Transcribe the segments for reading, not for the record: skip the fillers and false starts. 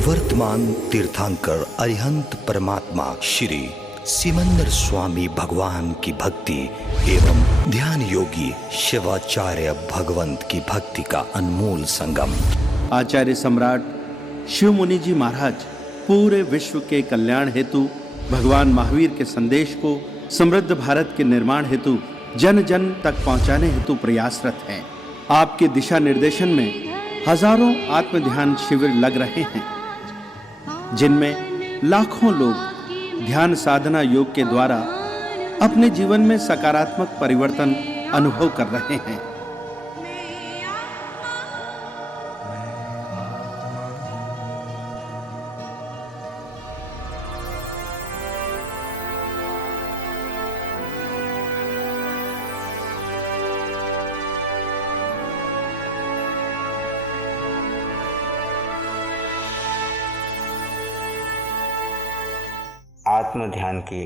वर्तमान तीर्थंकर अरिहंत परमात्मा श्री सिमंदर स्वामी भगवान की भक्ति एवं ध्यान योगी शिवाचार्य भगवंत की भक्ति का अनमोल संगम। आचार्य सम्राट शिव मुनि जी महाराज पूरे विश्व के कल्याण हेतु भगवान महावीर के संदेश को समृद्ध भारत के निर्माण हेतु जन जन तक पहुंचाने हेतु प्रयासरत हैं। आपके दिशा निर्देशन में हजारों आत्म ध्यान शिविर लग रहे हैं, जिनमें लाखों लोग ध्यान साधना योग के द्वारा अपने जीवन में सकारात्मक परिवर्तन अनुभव कर रहे हैं। आत्म ध्यान के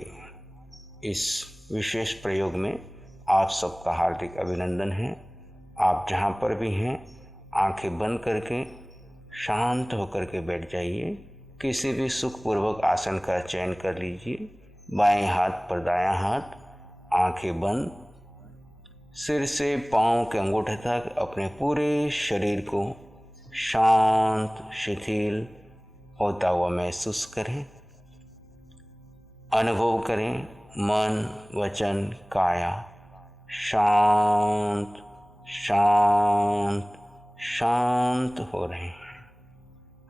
इस विशेष प्रयोग में आप सबका हार्दिक अभिनंदन है। आप जहाँ पर भी हैं आंखें बंद करके शांत होकर के बैठ जाइए। किसी भी सुखपूर्वक आसन का चयन कर लीजिए। बाएं हाथ पर दायां हाथ, आंखें बंद, सिर से पाँव के अंगूठे तक अपने पूरे शरीर को शांत शिथिल होता हुआ महसूस करें। अनुभव करें मन वचन काया शांत शांत शांत हो रहे हैं।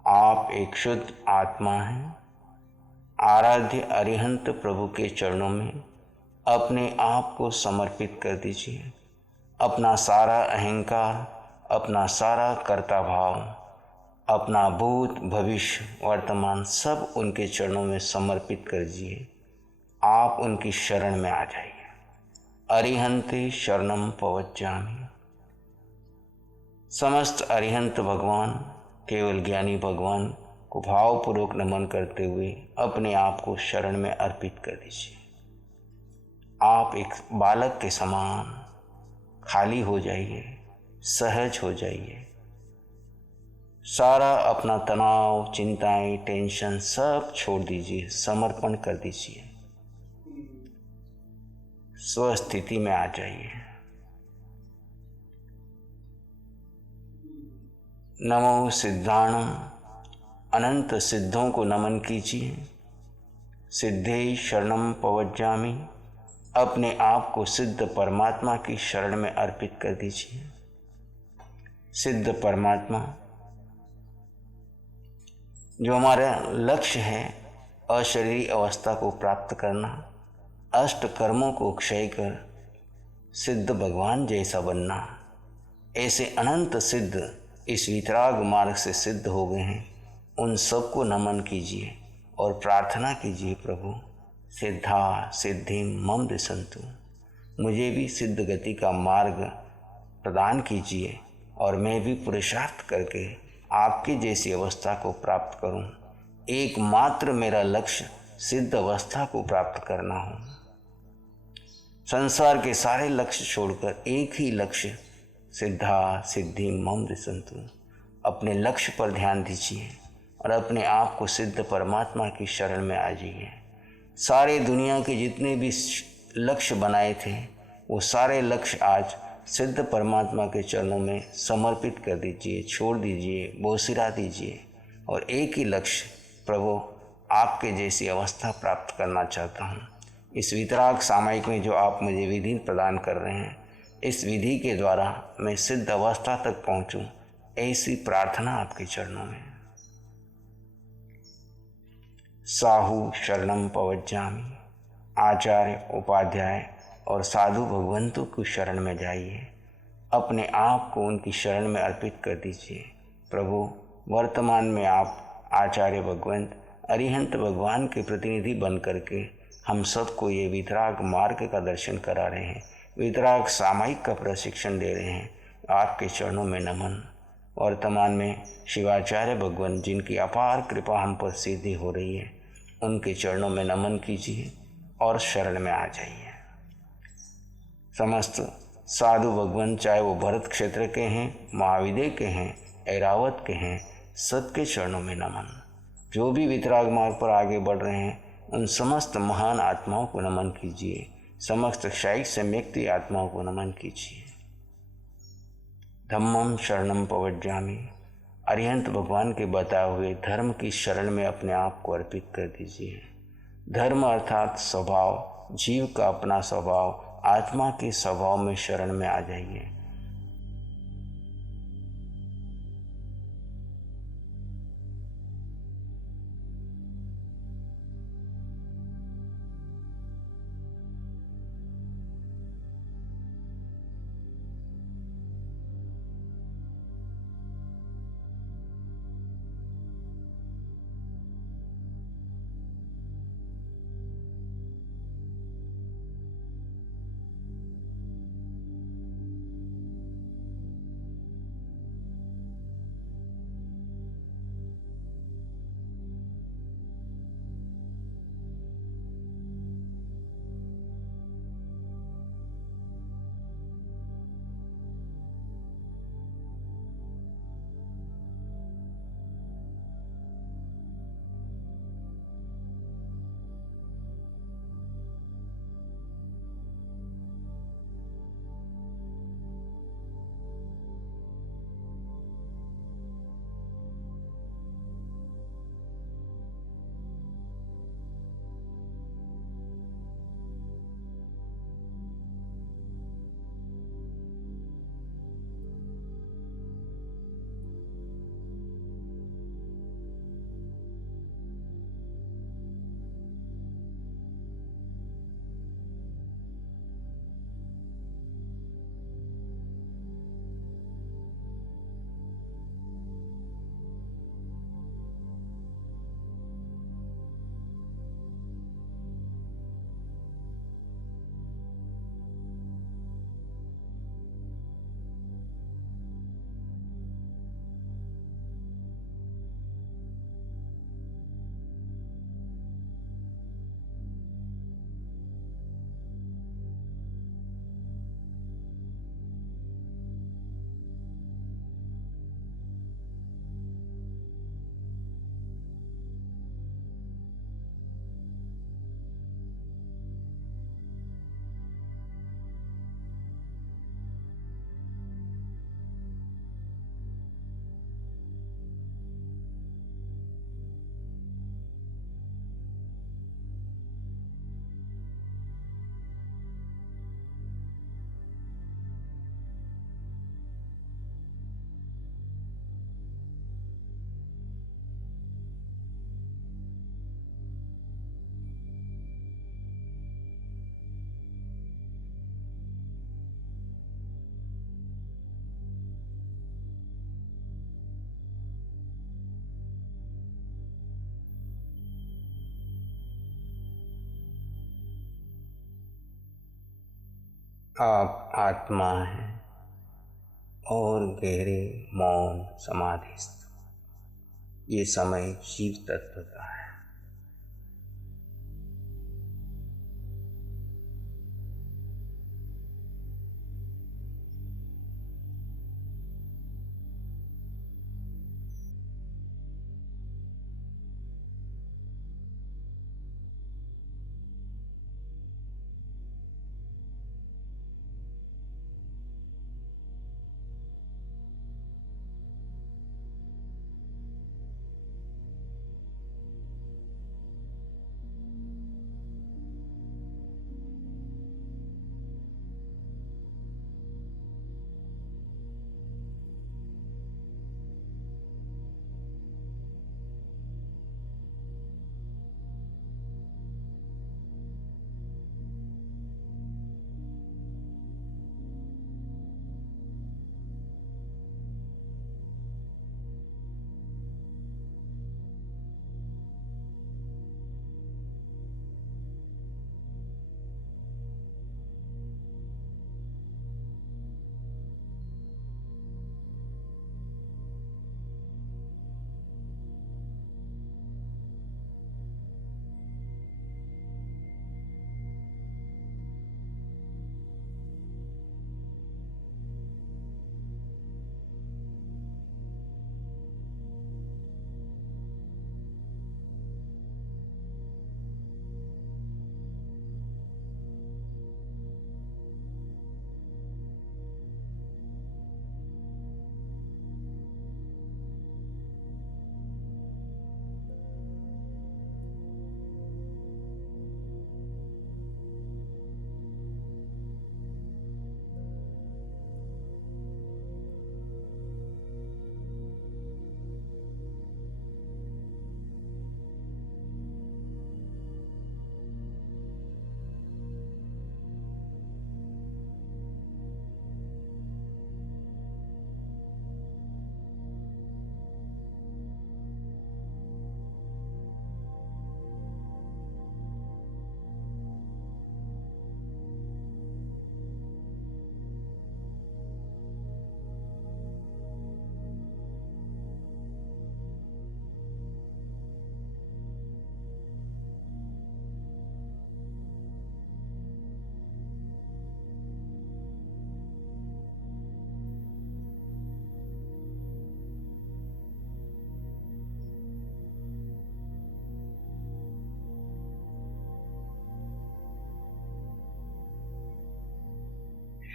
आप एक शुद्ध आत्मा हैं। आराध्य अरिहंत प्रभु के चरणों में अपने आप को समर्पित कर दीजिए। अपना सारा अहंकार, अपना सारा कर्ता भाव, अपना भूत भविष्य वर्तमान सब उनके चरणों में समर्पित कर दीजिए। आप उनकी शरण में आ जाइए। अरिहंते शरणम पवज्जामि। समस्त अरिहंत भगवान, केवल ज्ञानी भगवान को भावपूर्वक नमन करते हुए अपने आप को शरण में अर्पित कर दीजिए। आप एक बालक के समान खाली हो जाइए, सहज हो जाइए। सारा अपना तनाव, चिंताएं, टेंशन सब छोड़ दीजिए, समर्पण कर दीजिए। स्वस्थिति में आ जाइए। नमो सिद्धाणम। अनंत सिद्धों को नमन कीजिए। सिद्धे शरणम पवज्जामि। अपने आप को सिद्ध परमात्मा की शरण में अर्पित कर दीजिए। सिद्ध परमात्मा जो हमारा लक्ष्य है, अशरीरी अवस्था को प्राप्त करना, अष्ट कर्मों को क्षय कर सिद्ध भगवान जैसा बनना, ऐसे अनंत सिद्ध इस वितराग मार्ग से सिद्ध हो गए हैं। उन सबको नमन कीजिए और प्रार्थना कीजिए, प्रभु सिद्धा सिद्धि मम दिशन्तु। मुझे भी सिद्ध गति का मार्ग प्रदान कीजिए और मैं भी पुरुषार्थ करके आपकी जैसी अवस्था को प्राप्त करूं। एकमात्र मेरा लक्ष्य सिद्ध अवस्था को प्राप्त करना हो। संसार के सारे लक्ष्य छोड़कर एक ही लक्ष्य, सिद्धा सिद्धि मम दिशन्तु। अपने लक्ष्य पर ध्यान दीजिए और अपने आप को सिद्ध परमात्मा की शरण में आ जाइए। सारे दुनिया के जितने भी लक्ष्य बनाए थे, वो सारे लक्ष्य आज सिद्ध परमात्मा के चरणों में समर्पित कर दीजिए, छोड़ दीजिए, बोसिरा दीजिए और एक ही लक्ष्य, प्रभु आपके जैसी अवस्था प्राप्त करना चाहता हूँ। इस वितराग सामयिक में जो आप मुझे विधि प्रदान कर रहे हैं, इस विधि के द्वारा मैं सिद्ध अवस्था तक पहुँचूँ, ऐसी प्रार्थना आपके चरणों में। साहु शरणम पवज्जामि। आचार्य, उपाध्याय और साधु भगवंतों की शरण में जाइए। अपने आप को उनकी शरण में अर्पित कर दीजिए। प्रभु वर्तमान में आप आचार्य भगवंत, अरिहंत भगवान के प्रतिनिधि बन करके हम सबको ये वितराग मार्ग का दर्शन करा रहे हैं, वितराग सामयिक का प्रशिक्षण दे रहे हैं। आपके चरणों में नमन। वर्तमान में शिवाचार्य भगवान जिनकी अपार कृपा हम पर सिद्धि हो रही है, उनके चरणों में नमन कीजिए और शरण में आ जाइए। समस्त साधु भगवान, चाहे वो भरत क्षेत्र के हैं, महाविदय के हैं, ऐरावत के हैं, सबके चरणों में नमन। जो भी वितराग मार्ग पर आगे बढ़ रहे हैं उन समस्त महान आत्माओं को नमन कीजिए, समस्त क्षयिक सम्यक्ति आत्माओं को नमन कीजिए। धम्मम शरणम पवज्जामि, अरिहंत भगवान के बताए हुए धर्म की शरण में अपने आप को अर्पित कर दीजिए। धर्म अर्थात स्वभाव, जीव का अपना स्वभाव, आत्मा के स्वभाव में शरण में आ जाइए। आप आत्मा हैं और गहरे मौन समाधिस्थ। ये समय जीव तत्व का है।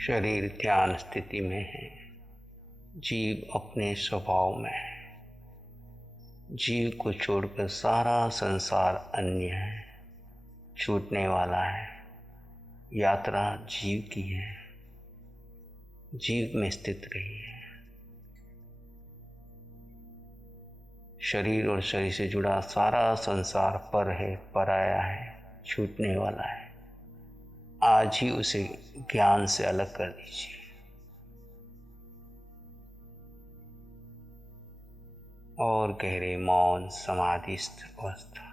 शरीर ध्यान स्थिति में है, जीव अपने स्वभाव में है। जीव को छोड़कर सारा संसार अन्य है, छूटने वाला है। यात्रा जीव की है, जीव में स्थित रही है। शरीर और शरीर से जुड़ा सारा संसार पर है, पराया है, छूटने वाला है। आज ही उसे ज्ञान से अलग कर दीजिए। और गहरे मौन समाधिस्थ अवस्था।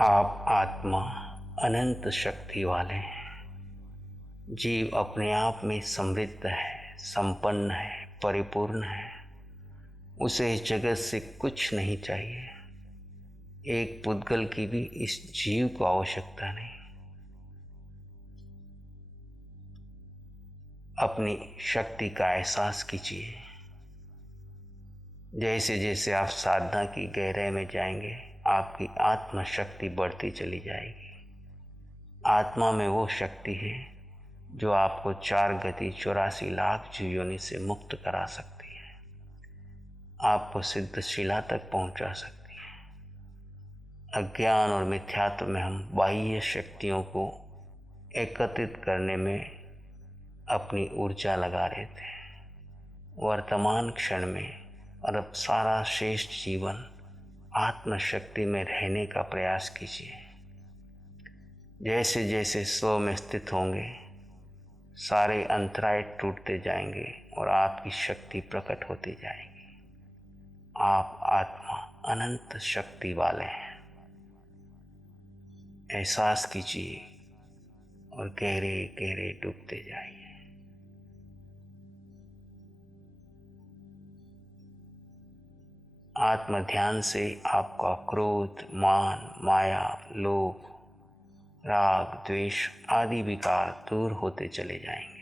आप आत्मा अनंत शक्ति वाले हैं। जीव अपने आप में समृद्ध है, संपन्न है, परिपूर्ण है। उसे इस जगत से कुछ नहीं चाहिए। एक पुद्गल की भी इस जीव को आवश्यकता नहीं। अपनी शक्ति का एहसास कीजिए। जैसे जैसे आप साधना की गहराई में जाएंगे, आपकी आत्म शक्ति बढ़ती चली जाएगी। आत्मा में वो शक्ति है जो आपको 4 गति 84 लाख योनि से मुक्त करा सकती है, आपको सिद्धशिला तक पहुंचा सकती है। अज्ञान और मिथ्यात्व में हम बाह्य शक्तियों को एकत्रित करने में अपनी ऊर्जा लगा रहे थे। वर्तमान क्षण में और अब सारा श्रेष्ठ जीवन आत्मशक्ति में रहने का प्रयास कीजिए। जैसे जैसे स्व में स्थित होंगे, सारे अंतराय टूटते जाएंगे और आपकी शक्ति प्रकट होती जाएगी। आप आत्मा अनंत शक्ति वाले हैं। एहसास कीजिए और गहरे गहरे डूबते जाइए। आत्म ध्यान से आपका क्रोध, मान, माया, लोभ, राग, द्वेष आदि विकार दूर होते चले जाएंगे।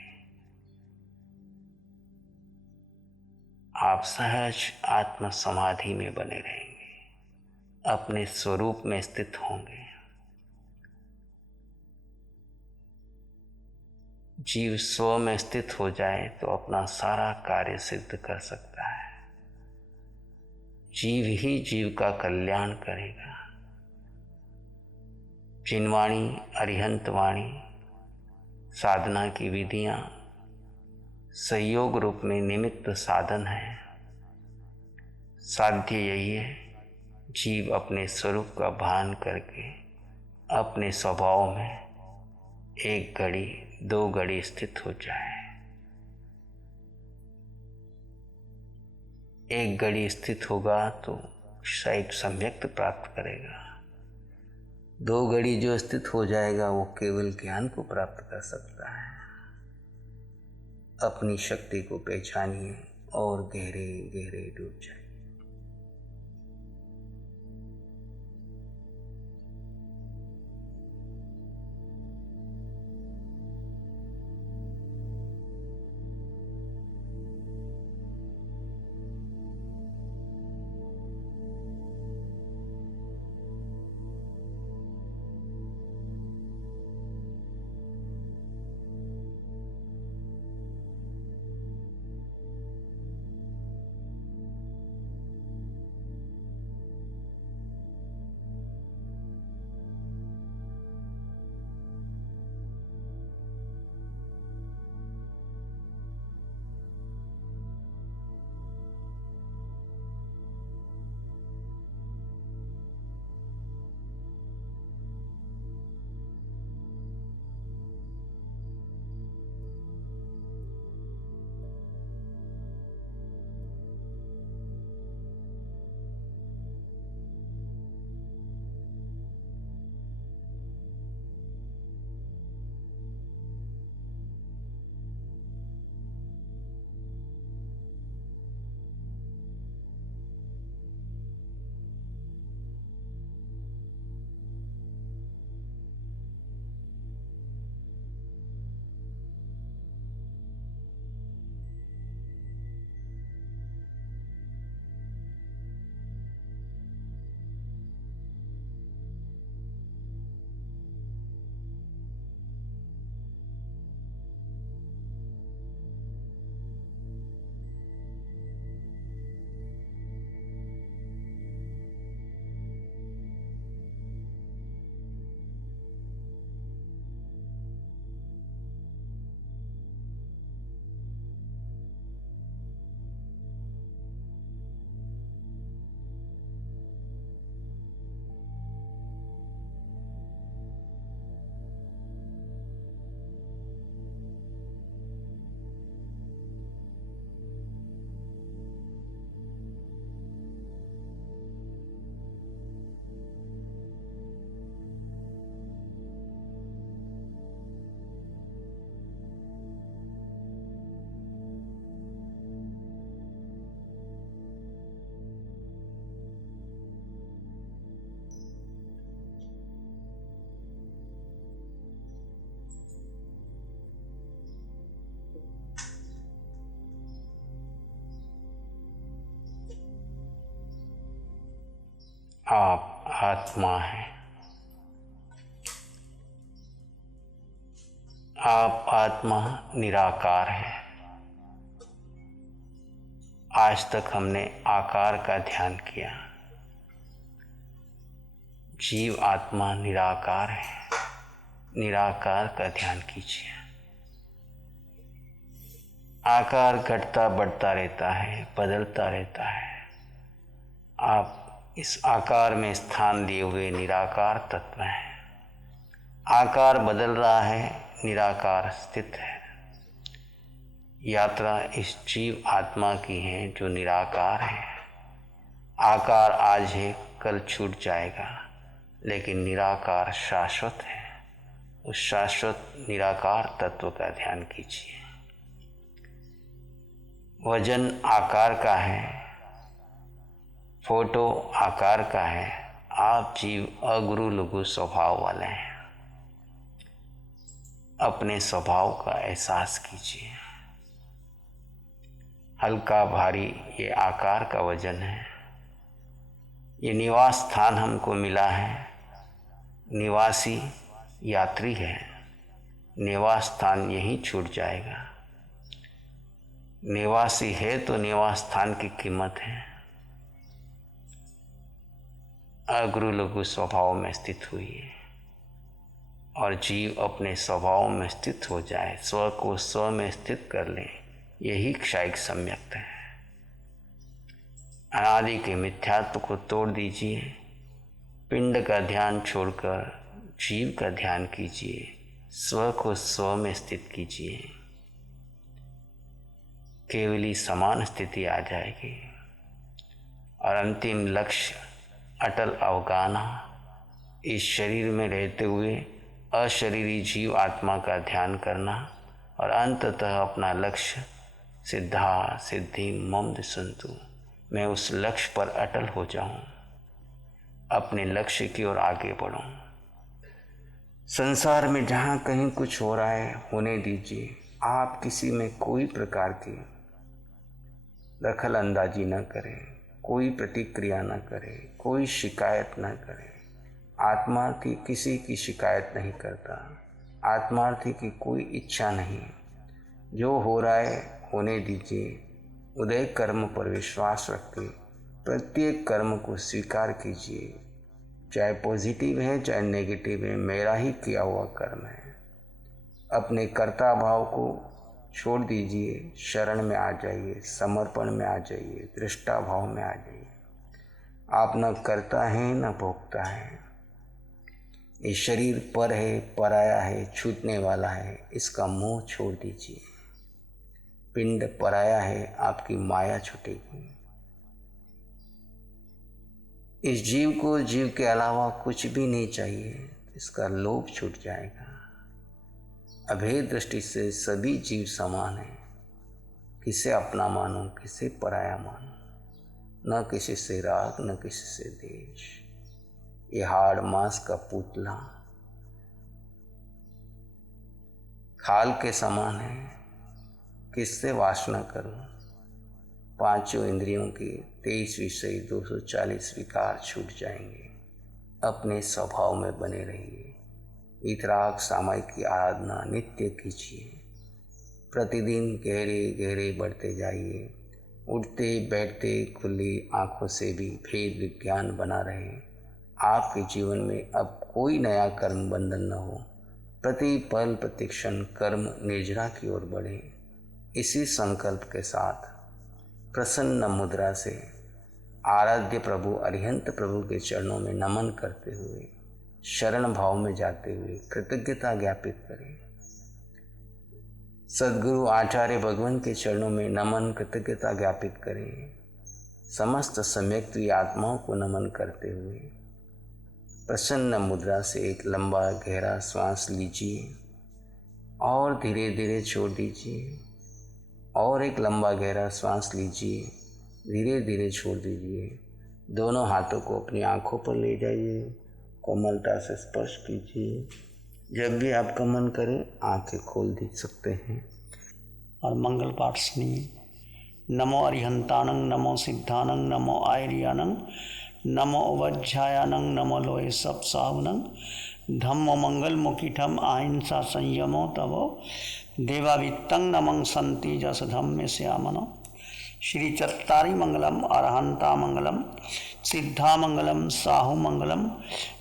आप सहज आत्म समाधि में बने रहेंगे, अपने स्वरूप में स्थित होंगे। जीव स्व में स्थित हो जाए तो अपना सारा कार्य सिद्ध कर सकता है। जीव ही जीव का कल्याण करेगा। जिनवाणी, अरिहंत वाणी, साधना की विधियां सहयोग रूप में निमित्त साधन है। साध्य यही है, जीव अपने स्वरूप का भान करके अपने स्वभाव में एक घड़ी, 2 घड़ी स्थित हो जाए। एक घड़ी स्थित होगा तो शायद सम्यक्त प्राप्त करेगा। 2 घड़ी जो स्थित हो जाएगा वो केवल ज्ञान को प्राप्त कर सकता है। अपनी शक्ति को पहचानिए और गहरे गहरे डूब जाइए। आप आत्मा हैं। आप आत्मा निराकार है। आज तक हमने आकार का ध्यान किया। जीव आत्मा निराकार है। निराकार का ध्यान कीजिए। आकार घटता बढ़ता रहता है, बदलता रहता है। आप इस आकार में स्थान दिए हुए निराकार तत्व हैं। आकार बदल रहा है, निराकार स्थित है। यात्रा इस जीव आत्मा की है जो निराकार है। आकार आज है, कल छूट जाएगा, लेकिन निराकार शाश्वत है। उस शाश्वत निराकार तत्व का ध्यान कीजिए। वजन आकार का है, फोटो आकार का है, आप जीव अगुरु लघु स्वभाव वाले हैं। अपने स्वभाव का एहसास कीजिए। हल्का भारी ये आकार का वजन है। ये निवास स्थान हमको मिला है। निवासी यात्री है, निवास स्थान यहीं छूट जाएगा। निवासी है तो निवास स्थान की कीमत है। अगुरु लघु स्वभाव में स्थित हुई और जीव अपने स्वभाव में स्थित हो जाए, स्व को स्व में स्थित कर ले, यही क्षायिक सम्यक्त है। अनादि के मिथ्यात्व को तोड़ दीजिए। पिंड का ध्यान छोड़कर जीव का ध्यान कीजिए। स्व को स्व में स्थित कीजिए। केवली समान स्थिति आ जाएगी और अंतिम लक्ष्य अटल अवगाहना, इस शरीर में रहते हुए अशरीरी जीव आत्मा का ध्यान करना और अंततः अपना लक्ष्य सिद्धा सिद्धि मम सन्तु, मैं उस लक्ष्य पर अटल हो जाऊं, अपने लक्ष्य की ओर आगे बढ़ूं। संसार में जहाँ कहीं कुछ हो रहा है होने दीजिए। आप किसी में कोई प्रकार की दखल अंदाजी न करें, कोई प्रतिक्रिया न करें, कोई शिकायत न करें। आत्मार्थी किसी की शिकायत नहीं करता। आत्मार्थी की कोई इच्छा नहीं। जो हो रहा है होने दीजिए। उदय कर्म पर विश्वास रखिए। प्रत्येक कर्म को स्वीकार कीजिए, चाहे पॉजिटिव है चाहे नेगेटिव है, मेरा ही किया हुआ कर्म है। अपने कर्ता भाव को छोड़ दीजिए, शरण में आ जाइए, समर्पण में आ जाइए, दृष्टा भाव में आ जाइए। आप न करता है न भोगता है। ये शरीर पर है, पराया है, छूटने वाला है, इसका मोह छोड़ दीजिए। पिंड पराया है, आपकी माया छूटेगी। इस जीव को जीव के अलावा कुछ भी नहीं चाहिए, इसका लोभ छूट जाएगा। अभेद दृष्टि से सभी जीव समान हैं। किसे अपना मानो, किसे पराया मानो, न किसी से राग न किसी से द्वेष। ये हाड़ मांस का पुतला खाल के समान है, किससे वासना करूं। पांचों इंद्रियों की 23 विषय 240 विकार छूट जाएंगे। अपने स्वभाव में बने रहिए। इतराग सामायिक की आराधना नित्य कीजिए। प्रतिदिन गहरे गहरे बढ़ते जाइए। उठते बैठते खुली आंखों से भी भेद विज्ञान बना रहे। आपके जीवन में अब कोई नया कर्म बंधन न हो। प्रति पल प्रतिक्षण कर्म निर्जरा की ओर बढ़े। इसी संकल्प के साथ प्रसन्न मुद्रा से आराध्य प्रभु अरिहंत प्रभु के चरणों में नमन करते हुए, शरण भाव में जाते हुए कृतज्ञता ज्ञापित करें। सद्गुरु आचार्य भगवान के चरणों में नमन कृतज्ञता ज्ञापित करें। समस्त सम्यक्त आत्माओं को नमन करते हुए प्रसन्न मुद्रा से एक लंबा गहरा श्वास लीजिए और धीरे धीरे छोड़ दीजिए। और एक लंबा गहरा श्वास लीजिए, धीरे धीरे छोड़ दीजिए। दोनों हाथों को अपनी आंखों पर ले जाइए, कोमलता से स्पर्श कीजिए। जब भी आपका मन करे आंखें खोल दे सकते हैं और मंगल पाठ सुनिए। नमो अरिहंतानंग, नमो सिद्धानंग, नमो आयरियानंग, नमो उवज्झायानंग, नमो लोय सब साहुनंग, धम्मो मंगल मुखिठम अहिंसा संयमो तवो देवावित्तं नमं संति जस धम्मे श्यामनो। श्री चत्तारी मंगलम, अरहंता मंगलम, सिद्धा मंगलम, साहु मंगलम,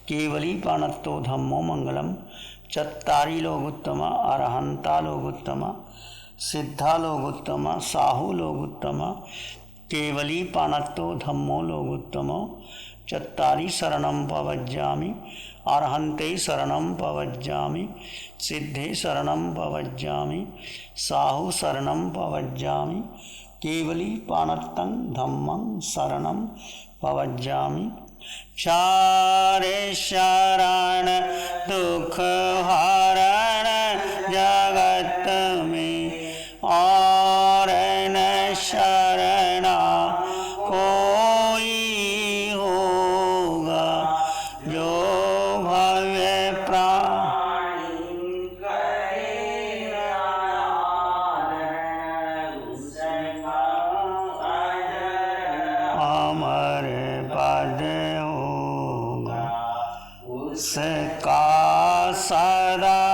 केवली पाणत्तो धम्मो मंगलम। चत्तारी लोग उत्तम, अरहंता लोग उत्तम, सिद्धा लोग उत्तम, साहु लोग उत्तम, केवली पाणत्तो धम्मो लोग उत्तमो। चत्तारी शरणं पवज्जामि, अरहंते शरणं पवज्जामि, सिद्धे शरणं पवज्जामि, साहु शरणं पवज्जामि, केवली पाणत्तं धम्मं शरणं पवज्जामि। चारे शरण दुख हरण जगत में, और न शरणा कोई उसका सदा